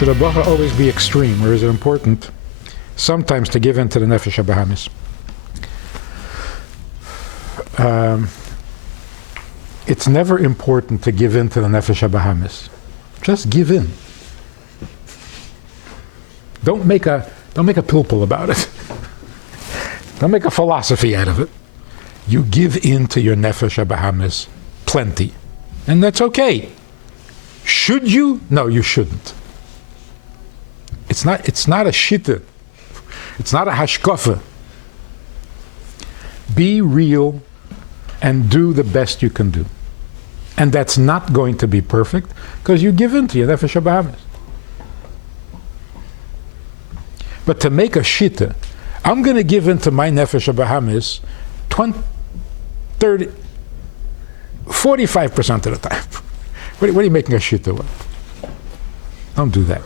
Should a bracha always be extreme, or is it important sometimes to give in to the nefesh habahamis? It's never important to give in to the nefesh habahamis. Just give in. Don't make a pilpul about it. Don't make a philosophy out of it. You give in to your nefesh habahamis plenty, and that's okay. Should you? No, you shouldn't. It's not a shitta. It's not a hashkafa. Be real and do the best you can do. And that's not going to be perfect because you give in to your nefesh habahamis. But to make a shitta, I'm going to give in to my nefesh habahamis 20, 30, 45% of the time. What are you making a shitta with? Don't do that.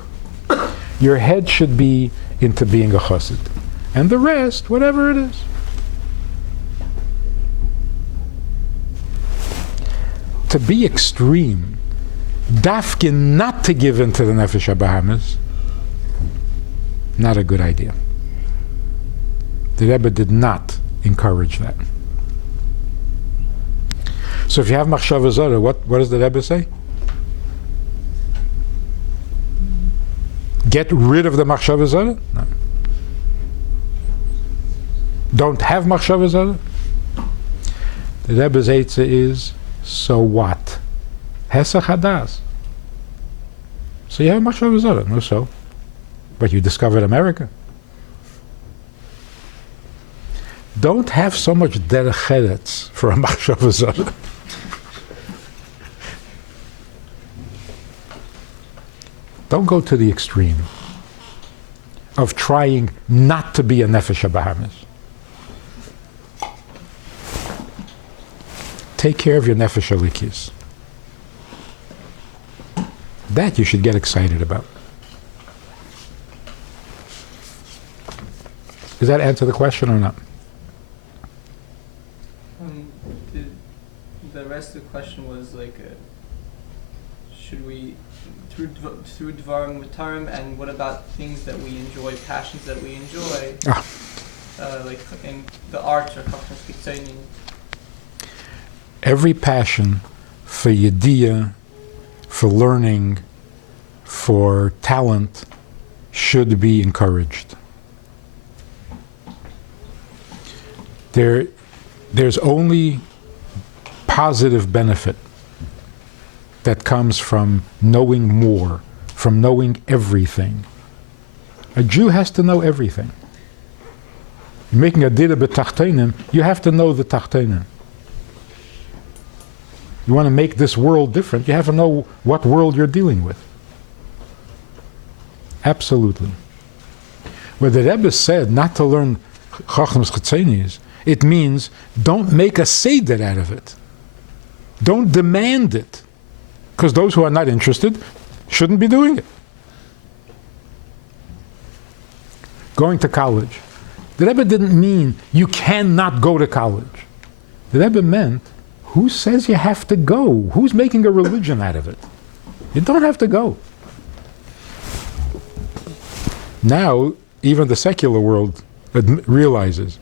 Your head should be into being a chassid. And the rest, whatever it is. To be extreme, dafkin not to give in to the nefesh habahamis, not a good idea. The Rebbe did not encourage that. So if you have machshava zara, what does the Rebbe say? Get rid of the machshava zara? No. Don't have machshava zara? The Rebbe's eitzah is, so what? Hesach hadas. So you have machshava zara, no so. But you discovered America. Don't have so much derech eretz for a machshava zara. Don't go to the extreme of trying not to be a nefesh habahamis. Take care of your nefesh halikis. That you should get excited about. Does that answer the question or not? The rest of the question was like, should we, through Dvarim Mutarim, and what about things that we enjoy, passions that we enjoy, like in the arts or Chachmas Kitzayin? Every passion for yediyah, for learning, for talent, should be encouraged. There's only positive benefit that comes from knowing more, from knowing everything. A Jew has to know everything. You're making a dira b'tachtenim, you have to know the tachtenim. You want to make this world different, you have to know what world you're dealing with. Absolutely. Where the Rebbe said not to learn Chachmas Chitzanis, it means don't make a seder out of it. Don't demand it. Because those who are not interested shouldn't be doing it. Going to college. The Rebbe didn't mean you cannot go to college. The Rebbe meant, who says you have to go? Who's making a religion out of it? You don't have to go. Now, even the secular world realizes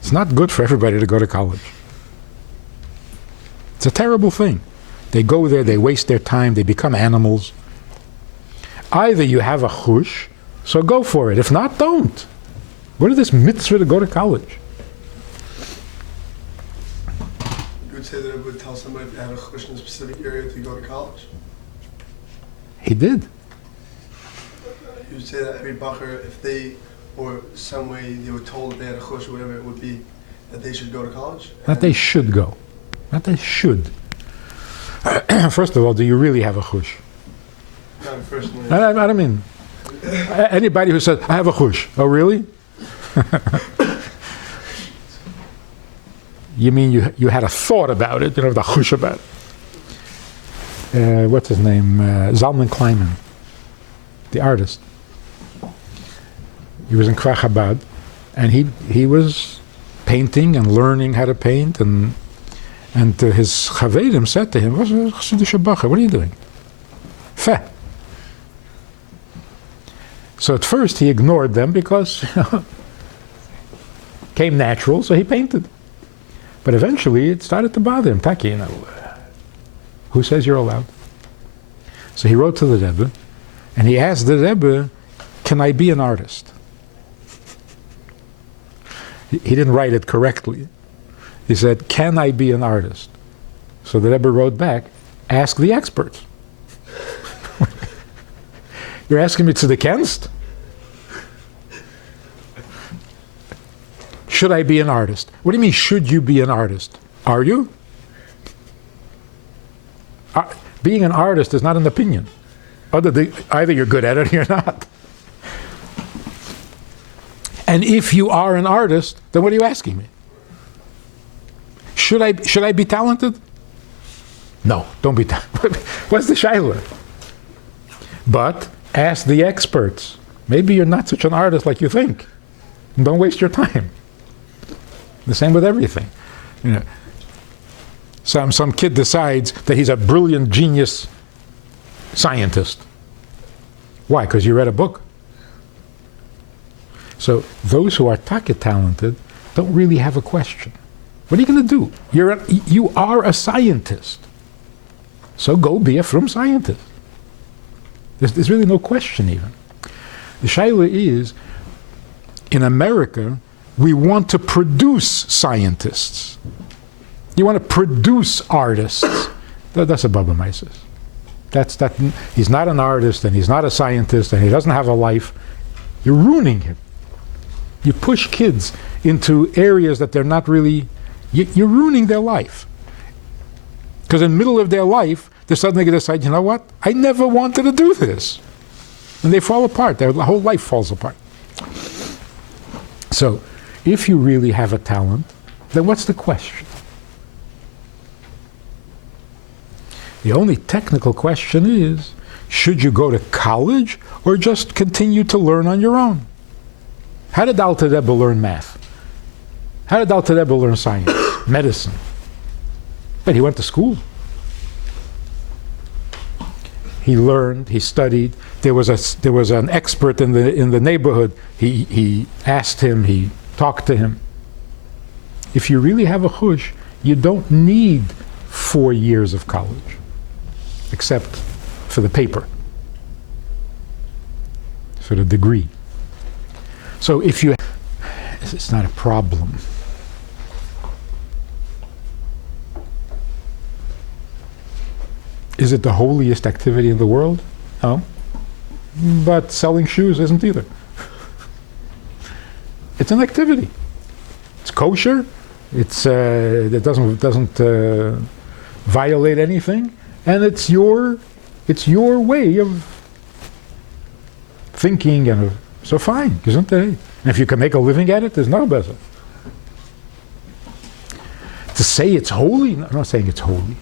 it's not good for everybody to go to college. It's a terrible thing. They go there, they waste their time, they become animals. Either you have a chush, so go for it. If not, don't. What is this mitzvah to go to college? You would say that it would tell somebody to have a chush in a specific area to go to college? He did. You would say that every bacher, if they, or some way they were told that they had a chush or whatever it would be, that they should go to college? Not they should go. Not they should. First of all, do you really have a chush? No, personally. I don't mean, anybody who says, I have a chush. Oh, really? You mean you had a thought about it, you know, the chush about it. What's his name? Zalman Kleiman, the artist. He was in Chabad, and he was painting and learning how to paint, and his chavedim said to him, what are you doing? Feh. So at first he ignored them because came natural, so he painted. But eventually it started to bother him. Taki, who says you're allowed? So he wrote to the Rebbe, and he asked the Rebbe, can I be an artist? He didn't write it correctly. He said, can I be an artist? So the Rebbe wrote back, ask the experts. You're asking me to the Kenst? Should I be an artist? What do you mean, should you be an artist? Are you? Being an artist is not an opinion. Either you're good at it or you're not. And if you are an artist, then what are you asking me? Should I be talented? No, don't be talented. What's the shaila? But ask the experts. Maybe you're not such an artist like you think. And don't waste your time. The same with everything. You know, some kid decides that he's a brilliant genius scientist. Why? Because you read a book. So those who are talented don't really have a question. What are you going to do? You are a scientist. So go be a frum scientist. There's really no question even. The shaila is, in America, we want to produce scientists. You want to produce artists. That's a Baba Mises. He's not an artist, and he's not a scientist, and he doesn't have a life. You're ruining him. You push kids into areas that they're not really, you're ruining their life. Because in the middle of their life, they're suddenly going to decide, you know what? I never wanted to do this. And they fall apart. Their whole life falls apart. So, if you really have a talent, then what's the question? The only technical question is, should you go to college or just continue to learn on your own? How did Alter Rebbe learn math? How did Alter Rebbe learn science, medicine? But he went to school. He learned, he studied. There was an expert in the neighborhood. He asked him, he talked to him. If you really have a chush, you don't need 4 years of college, except for the paper, for the degree. So if you, it's not a problem. Is it the holiest activity in the world? No. But selling shoes isn't either. It's an activity. It's kosher. It doesn't violate anything, and it's your way of thinking, and so fine, isn't it? And if you can make a living at it, there's no better. To say it's holy, no, I'm not saying it's holy.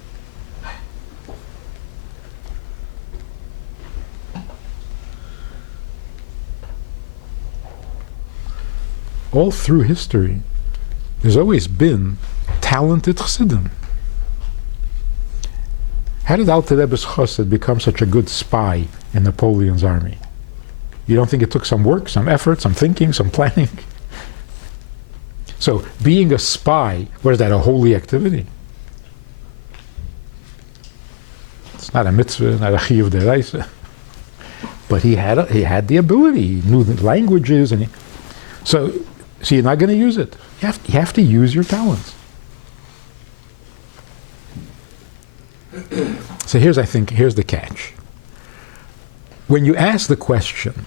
All through history, there's always been talented chassidim. How did Alter Rebbe's chassid become such a good spy in Napoleon's army? You don't think it took some work, some effort, some thinking, some planning? So, being a spy, what is that, a holy activity? It's not a mitzvah, not a chiyuv deraisa. But he had the ability, he knew the languages, and so you're not going to use it. You have to use your talents. So here's the catch. When you ask the question,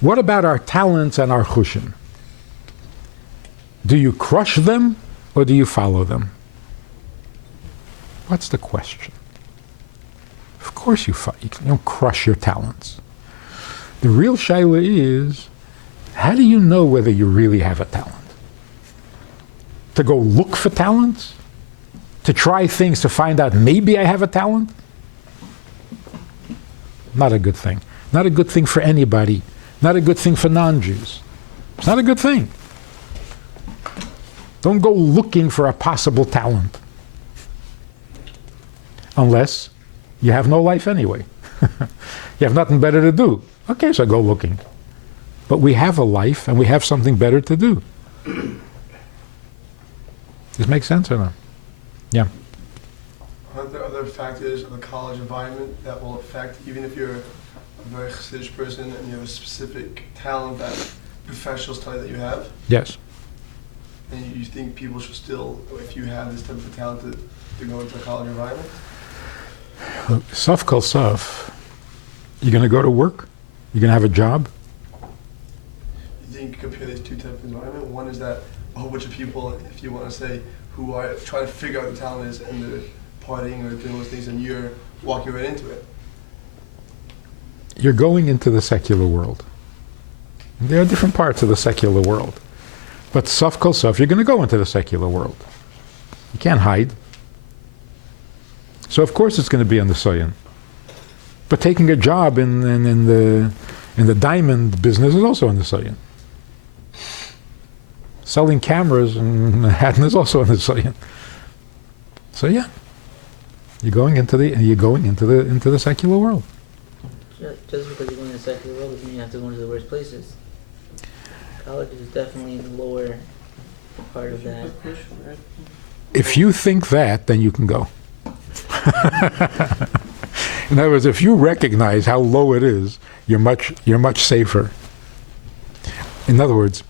what about our talents and our chushim? Do you crush them or do you follow them? What's the question? Of course you don't crush your talents. The real shaila is, how do you know whether you really have a talent? To go look for talents? To try things to find out maybe I have a talent? Not a good thing. Not a good thing for anybody. Not a good thing for non-Jews. It's not a good thing. Don't go looking for a possible talent. Unless you have no life anyway. You have nothing better to do. Okay, so go looking. But we have a life and we have something better to do. Does this make sense or not? Yeah. Are there other factors of the college environment that will affect, even if you're a very Chassidish person and you have a specific talent that professionals tell you that you have? Yes. And you think people should still, if you have this type of talent, to go into a college environment? Saf kol saf. You're going to go to work? You're going to have a job? You think you compare these two types of environment? One is that a whole bunch of people, if you want to say, who are trying to figure out what the talent is and they're partying or doing those things and you're walking right into it. You're going into the secular world. There are different parts of the secular world. But saf kol saf, you're going to go into the secular world. You can't hide. So of course it's going to be on the soyan. But taking a job in the diamond business is also on the soyan. Selling cameras in Manhattan is also on the soyan. So yeah, you're going into the secular world. Just because you're going to the secular world doesn't mean you have to go into the worst places. College is definitely in the lower part of that. If you think that, then you can go. In other words, if you recognize how low it is, you're much safer. In other words,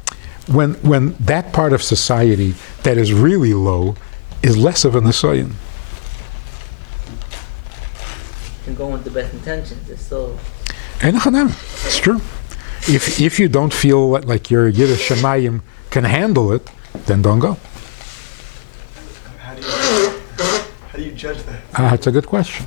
when that part of society that is really low is less of an asoyan. You can go with the best intentions. It's still. It's true. If you don't feel like your Yiddish Shemayim can handle it, then don't go. How do you judge that? That's a good question.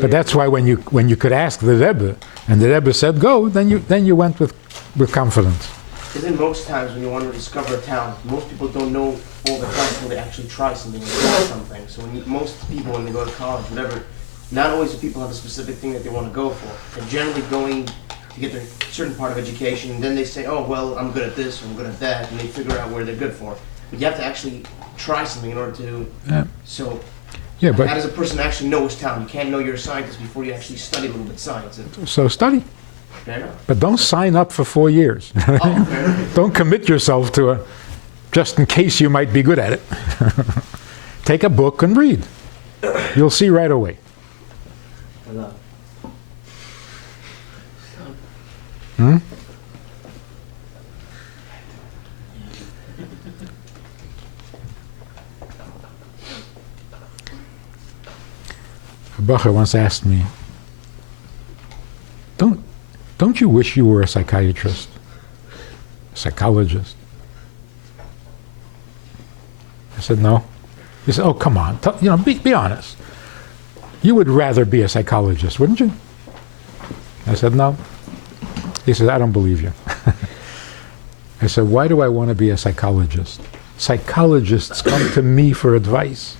But that's why when you could ask the Rebbe, and the Rebbe said go, then you went with confidence. Isn't most times when you want to discover a talent, most people don't know all the time until they actually try something and try something. So most people, when they go to college, whatever, not always do people have a specific thing that they want to go for. They're generally going to get their certain part of education, and then they say, oh, well, I'm good at this, or I'm good at that, and they figure out where they're good for. But you have to actually try something in order to, so Yeah, how but does a person actually know his talent? You can't know you're a scientist before you actually study a little bit science. so study, Fair enough. but don't sign up for 4 years. Oh, fair enough. Don't commit yourself to just in case you might be good at it. Take a book and read. You'll see right away. Hmm? A bacher once asked me, don't you wish you were a psychiatrist? A psychologist? I said, no. He said, oh, come on, be honest. You would rather be a psychologist, wouldn't you? I said, no. He said, I don't believe you. I said, why do I want to be a psychologist? Psychologists come to me for advice.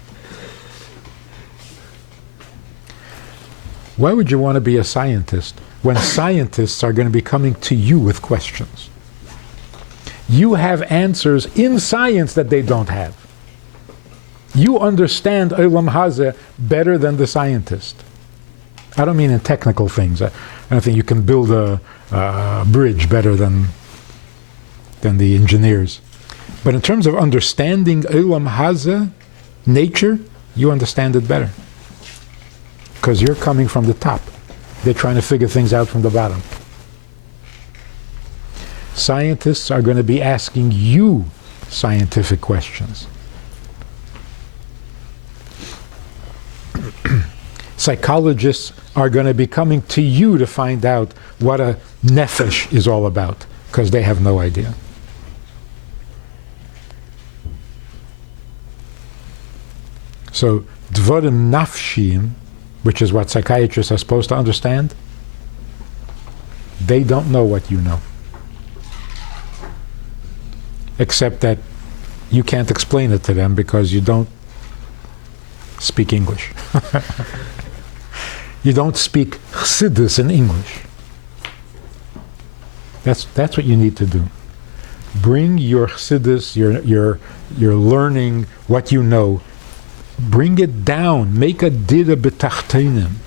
Why would you want to be a scientist when scientists are going to be coming to you with questions? You have answers in science that they don't have. You understand Olam Hazeh better than the scientist. I don't mean in technical things. I don't think you can build a bridge better than the engineers. But in terms of understanding Olam Hazeh, nature, you understand it better. Because you're coming from the top. They're trying to figure things out from the bottom. Scientists are going to be asking you scientific questions. Psychologists are going to be coming to you to find out what a nefesh is all about, because they have no idea. So, dvarim nafshim, which is what psychiatrists are supposed to understand, they don't know what you know. Except that you can't explain it to them because you don't speak English. You don't speak Chassidus in English. That's what you need to do. Bring your Chassidus, your learning, what you know, bring it down. Make a dira b'tachtenim.